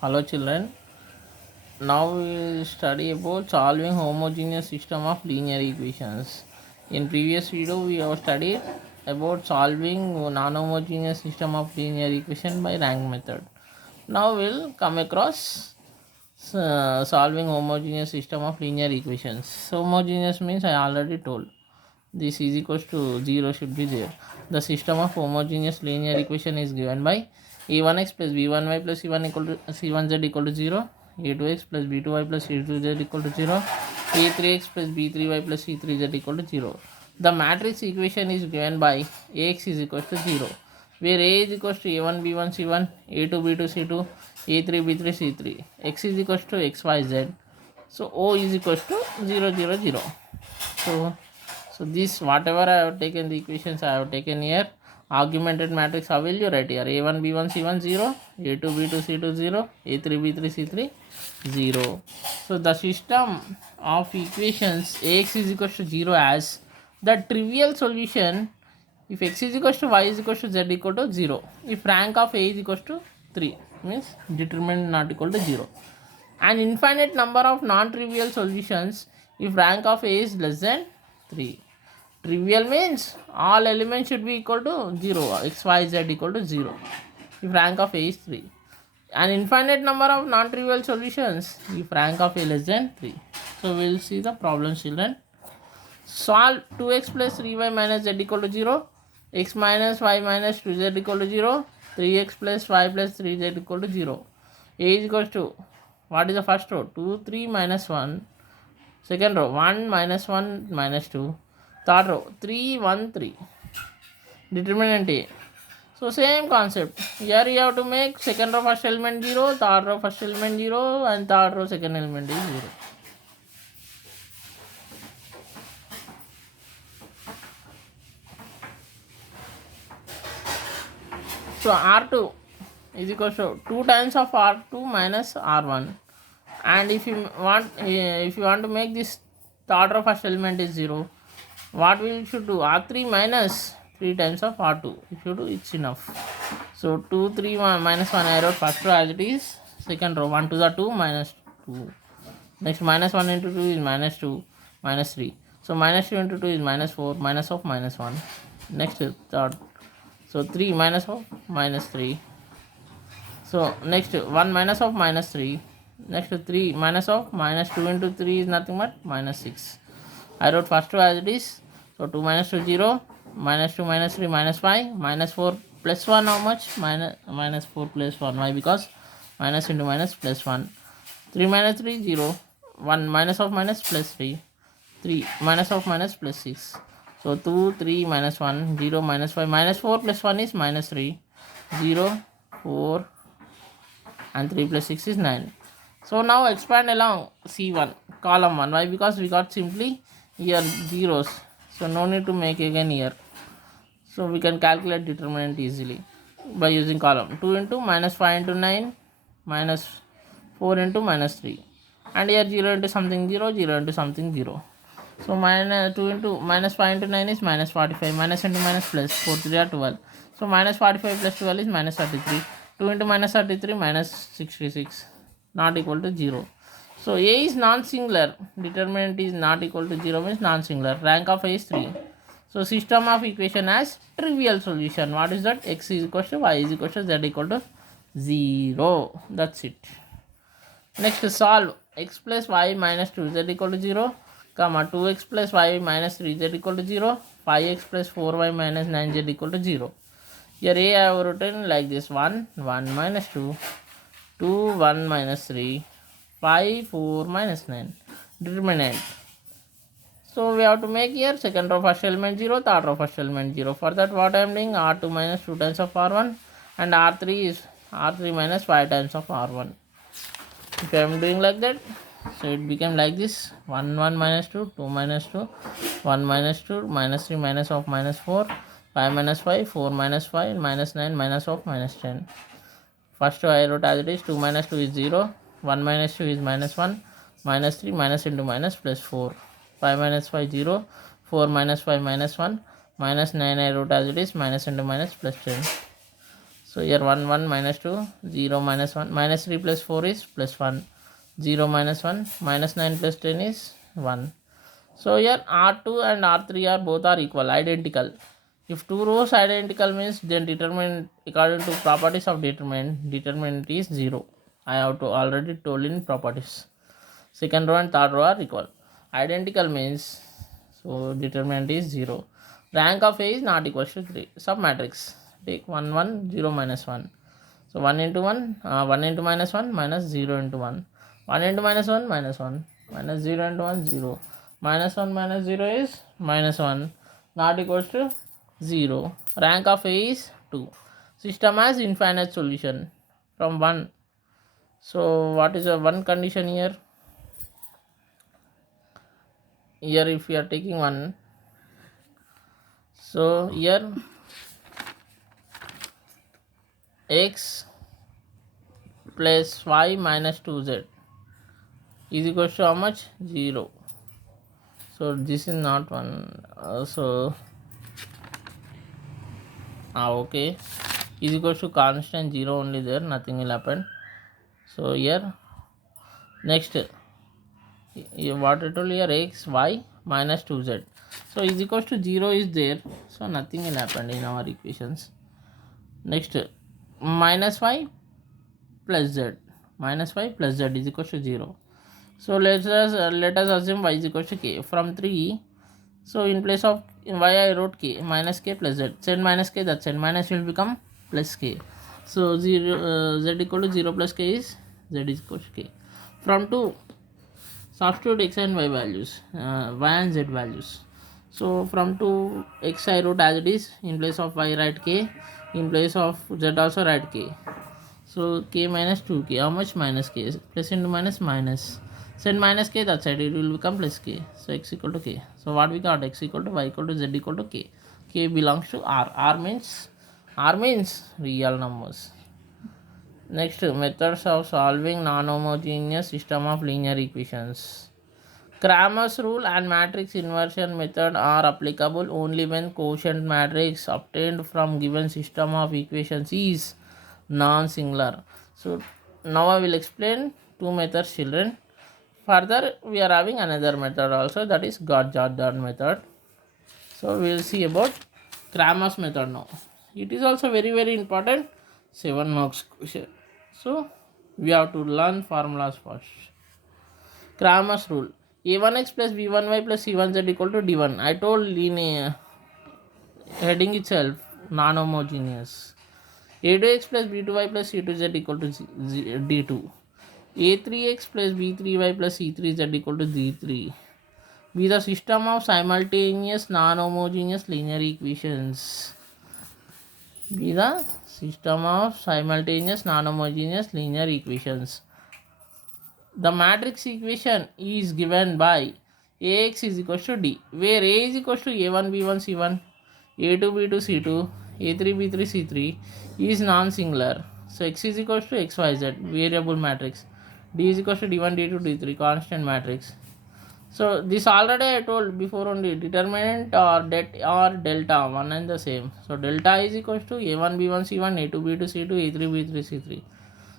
Hello children, now we will study about solving homogeneous system of linear equations. In previous video we have studied about solving non-homogeneous system of linear equation by rank method. Now we will come across solving homogeneous system of linear equations. So homogeneous means I already told this is equals to 0 should be there. The system of homogeneous linear equation is given by a1x plus b1y plus c1 equal to c1z equal to 0, a2x plus b2y plus c2z equal to 0, a3x plus b3y plus c3z equal to 0. The matrix equation is given by ax is equals to 0, where a is equals to a1 b1 c1, a2 b2 c2, a3 b3 c3, x is equals to x y z. So o is equals to 0 0 0. So this whatever I have taken the equations I have taken here, augmented matrix, how will you write here? A1 b1 c1 0, a2 b2 c2 0, a3 b3 c3 0. So the system of equations ax is equals to 0 as the trivial solution if x is equals to y is equals to z equal to 0, if rank of a is equals to 3 means determinant not equal to 0, an infinite number of non-trivial solutions if rank of a is less than 3. Trivial means all elements should be equal to 0, x, y, z equal to 0 if rank of a is 3. An infinite number of non-trivial solutions if rank of a less than 3. So we will see the problem children. Solve 2x plus 3y minus z equal to 0, x minus y minus 2z equal to 0, 3x plus y plus 3z equal to 0. A is equals to, what is the first row? 2, 3 minus 1. Second row, 1 minus 1 minus 2. Third row, 3, 1, 3. Determinant A. So same concept. Here you have to make second row first element 0, third row first element 0, and third row second element is 0. So R2 is equal to 2 times of R2 minus R1. And if you want to make this third row first element is 0, what we should do? R3 minus 3 times of R2. If you do, it's enough. So 2, 3, 1, minus 1 I wrote first row as it is. Second row 1 to the 2 minus 2. Next minus 1 into 2 is minus 2 minus 3. So minus 2 into 2 is minus 4 minus of minus 1. Next third. So 3 minus of minus 3. So next 1 minus of minus 3. Next 3 minus of minus 2 into 3 is nothing but minus 6. I wrote first row as it is. So 2 minus 2 0, minus 2 minus 3 minus 5, minus 4 plus 1 how much? Minus 4 plus 1. Why? Because minus into minus plus 1. 3 minus 3 0, 1 minus of minus plus 3, 3 minus of minus plus 6. So 2 3 minus 1 0 minus 5 minus 4 plus 1 is minus 3, 0 4 and 3 plus 6 is 9. So now expand along C1 column 1. Why? Because we got simply here zeros, so no need to make again here. So we can calculate determinant easily by using column 2 into minus 5 into 9 minus 4 into minus 3, and here 0 into something 0, 0 into something 0. So minus 2 into minus 5 into 9 is minus 45, minus into minus plus 4 3 are 12. So minus 45 plus 12 is minus 33. 2 into minus 33 minus 66, not equal to 0. So A is non-singular, determinant is not equal to 0 means non-singular, rank of A is 3. So system of equation has trivial solution. What is that? X is equal to y is equal to z equal to 0. That's it. Next solve x plus y minus 2z equal to 0, comma 2x plus y minus 3z equal to 0, 5x plus 4y minus 9z equal to 0. Here A I have written like this: 1 1 minus 2, 2 1 minus 3, 5 4 minus 9. Determinant. So we have to make here second row first element 0, third row first element 0. For that what I am doing, R2 minus 2 times of R1, and R3 is R3 minus 5 times of R1. If I am doing like that, so it became like this: 1 1 minus 2, 2 minus 2, 1 minus 2, minus 3 minus of minus 4, 5 minus 5, 4 minus 5, minus 9 minus of minus 10. First I wrote as it is: 2 minus 2 is 0, 1 minus 2 is minus 1, minus 3 minus into minus plus 4, 5 minus 5 0, 4 minus 5 minus 1, minus 9 I wrote as it is: minus into minus plus 10. So here 1 1 minus 2, 0 minus 1, minus 3 plus 4 is plus 1, 0 minus 1, minus 9 plus 10 is 1. So here R2 and R3 are both are equal, identical. If two rows identical means then determinant according to properties of determinant is 0. I have to already told in properties. Second row and third row are equal. Identical means so determinant is 0. Rank of A is not equal to 3. Submatrix. Take 1 1 0 minus 1. So 1 into 1 1 into minus 1 minus 0 into 1. 1 into minus 1 minus 1 minus 0 into 1 0. Minus 1 minus 0 is minus 1, not equals to 0. Rank of A is 2. System has infinite solution from 1. So what is the one condition here? Here if we are taking 1, so here x plus y minus 2z is equals to how much? 0. So this is not 1. Okay, is equals to constant 0 only there, nothing will happen. So here next what I told here, x y minus 2z, so is equals to 0 is there, so nothing will happen in our equations. Next minus y plus z, minus y plus z is equals to 0. So let us assume y is equals to k from 3. So in place of y I wrote k, minus k plus z, z minus k, that z minus will become plus k. So 0 z equal to 0 plus k is z is equal to k. From 2 substitute x and y values, y and z values. So from 2 x I wrote as it is, in place of y write k, in place of z also write k. So k minus 2k, how much? Minus k, plus into minus minus, send minus k that side, it will become plus k. So x equal to k. So what we got? X equal to y equal to z equal to k. K belongs to R. R means real numbers. Next, methods of solving non-homogeneous system of linear equations. Cramer's rule and matrix inversion method are applicable only when quotient matrix obtained from given system of equations is non-singular. So now I will explain two methods, children. Further, we are having another method also, that is Gauss-Jordan method. So we will see about Cramer's method now. It is also very important, 7 marks question. So we have to learn formulas first. Cramer's rule: a1x plus b1y plus c1z equal to d1. I told in heading itself, non-homogeneous. a2x plus b2y plus c2z equal to d2. a3x plus b3y plus c3z equal to d3. Be the system of simultaneous non-homogeneous linear equations. Be the system of simultaneous non-homogeneous linear equations. The matrix equation is given by Ax is equals to D, where A is equals to A1 B1 C1, A2 B2 C2, A3 B3 C3 is non-singular. So X is equals to XYZ, variable matrix. D is equals to D1 D2 D3, constant matrix. So this already I told before only, determinant or delta one and the same. So delta is equals to a1 b1 c1, a2 b2 c2, a3 b3 c3.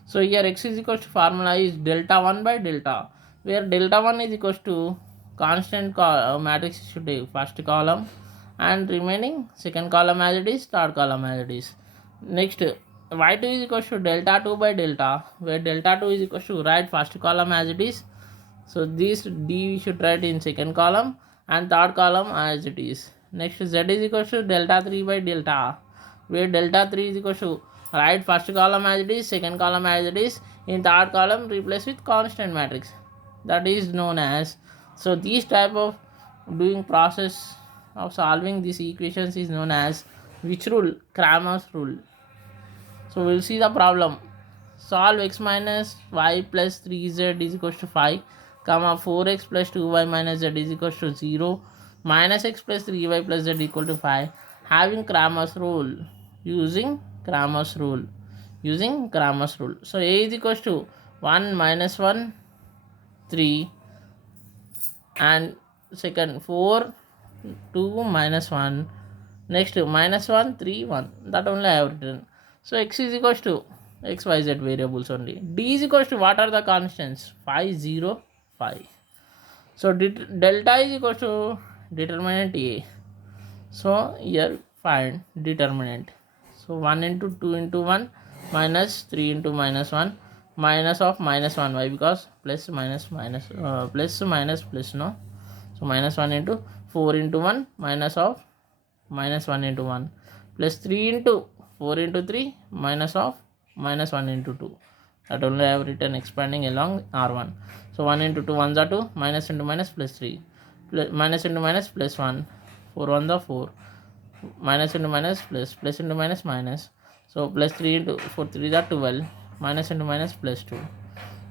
So here x is equals to formula is delta 1 by delta, where delta 1 is equals to constant matrix should take first column and remaining second column as it is, third column as it is. Next y2 is equals to delta 2 by delta, where delta 2 is equals to write first column as it is. So this D we should write in second column and third column as it is. Next Z is equal to delta 3 by delta, where delta 3 is equal to write first column as it is, second column as it is, in third column replace with constant matrix, that is known as. So this type of doing process of solving these equations is known as which rule? Cramer's rule. So we'll see the problem. Solve x minus y plus 3z is equal to 5, comma 4x plus 2y minus z is equal to 0, minus x plus 3y plus z equal to 5, having Cramer's rule, using Cramer's rule. So a is equal to 1 minus 1 3, and second 4 2 minus 1, next minus 1 3 1, that only I have written. So x is equals to x, y, z variables only. D is equals to what are the constants? 5, 0, 5. So delta is equals to determinant A. So here find determinant. So 1 into 2 into 1 minus 3 into minus 1 minus of minus 1. Why? Because plus minus minus plus minus plus, no. So minus 1 into 4 into 1 minus of minus 1 into 1 plus 3 into 4 into 3 minus of minus 1 into 2. That only I have written expanding along R1. So 1 into 2 1s are 2, minus into minus plus 3, plus, minus into minus plus 1, 4 1s are 4, minus into minus plus, plus into minus minus. So plus 3 into 4 3 are 12, minus into minus plus 2.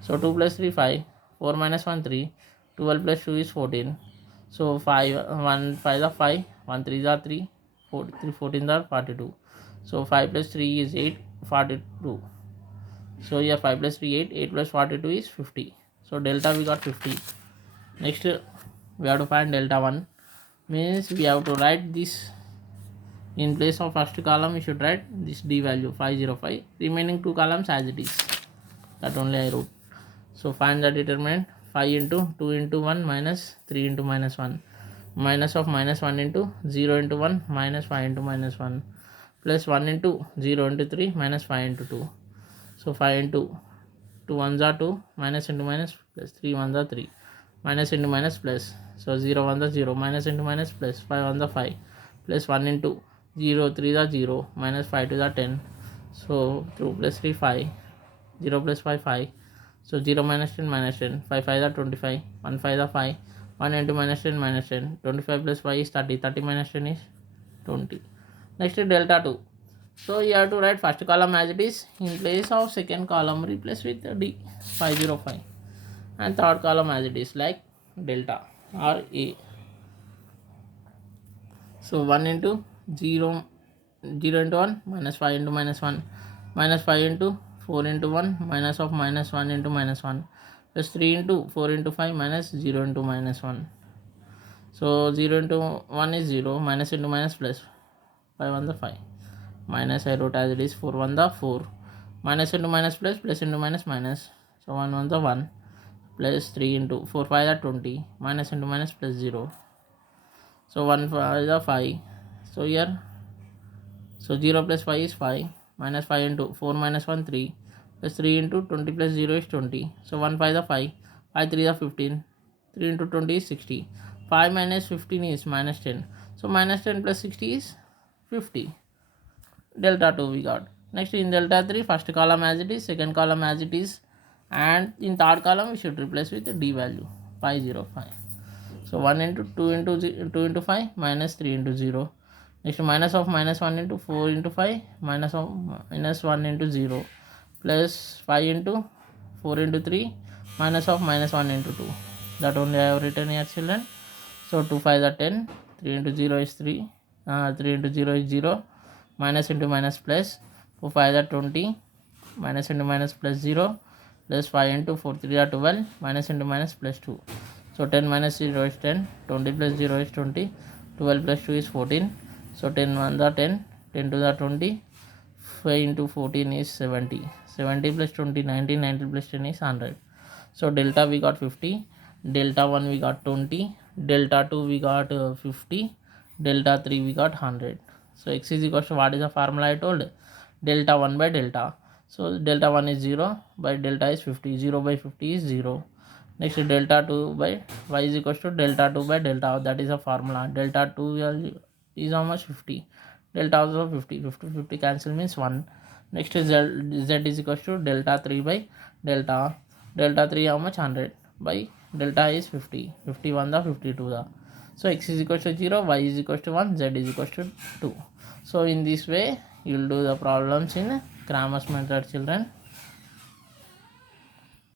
So 2 plus 3 5, 4 minus 1 3, 12 plus 2 is 14. So 5 1 5 are 5, 1 3 are 3, 4 3 14 are 42. So 5 plus 3 is 8, 42. So here 5 plus 3 8, 8 plus 42 is 50. So delta we got 50. Next we have to find delta 1, means we have to write this in place of first column. We should write this D value 505, remaining two columns as it is. That only I wrote. So find the determinant. 5 into 2 into 1 minus 3 into minus 1 minus of minus 1 into 0 into 1 minus 5 into minus 1 plus 1 into 0 into 3 minus 5 into 2. So 5 into 2 1s are 2, minus into minus plus 3 1s are 3, minus into minus plus. So 0 1s are 0, minus into minus plus 5 1s are 5, plus 1 into 0 3 are 0, minus 5 2 are 10. So 2 plus 3 5, 0 plus 5 5. So 0 minus 10 minus 10, 5 5 are 25, 1 5 are 5, 1 into minus 10 minus 10, 25 plus 5 is 30, 30 minus 10 is 20. Next is delta 2. So you have to write first column as it is, in place of second column replace with D 505, and third column as it is like delta or A. So 1 into 0, 0 into 1 minus 5 into minus 1 minus 5 into 4 into 1 minus of minus 1 into minus 1 plus 3 into 4 into 5 minus 0 into minus 1. So 0 into 1 is 0, minus into minus plus 5 1 the 5, minus I wrote as it is 4 1 the 4, minus into minus plus, plus into minus minus. So 1 1 the 1 plus 3 into 4 5 are 20, minus into minus plus 0. So 1 5 is 5. So here, so 0 plus 5 is 5, minus 5 into 4 minus 1 3, plus 3 into 20 plus 0 is 20. So 1 5 is 5, 5 3 is 15, 3 into 20 is 60, 5 minus 15 is minus 10. So minus 10 plus 60 is 50. Delta 2 we got. Next in delta 3, first column as it is, second column as it is, and in third column we should replace with the D value 505. So 1 into 2 into 2 into 5 minus 3 into 0. Next minus of minus 1 into 4 into 5 minus of minus 1 into 0 plus 5 into 4 into 3 minus of minus 1 into 2. That only I have written here, children. So 2 5 are 10, 3 into 0 is 3, 3 into 0 is 0, minus into minus plus, 4 5 are 20, minus into minus plus 0, plus 5 into 4 3 are 12, minus into minus plus 2. So 10 minus 0 is 10, 20 plus 0 is 20, 12 plus 2 is 14. So 10 1 are 10, 10 2 are 20, 5 into 14 is 70, 70 plus 20 90, 90 plus 10 is 100. So delta we got 50, delta 1 we got 20, delta 2 we got 50, delta 3 we got 100. So x is equal to, what is the formula I told? Delta 1 by delta. So delta 1 is 0 by delta is 50, 0 by 50 is 0. Next delta 2 by y is equal to delta 2 by delta, that is a formula. Delta 2 is how much? 50. Delta also 50, 50 50 cancel means 1. Next is z is equal to delta 3 by delta. Delta 3 how much? 100 by delta is 50, 51 the 52 the. So x is equal to 0, y is equal to 1, z is equal to 2. So in this way you will do the problems in Cramer's method, children.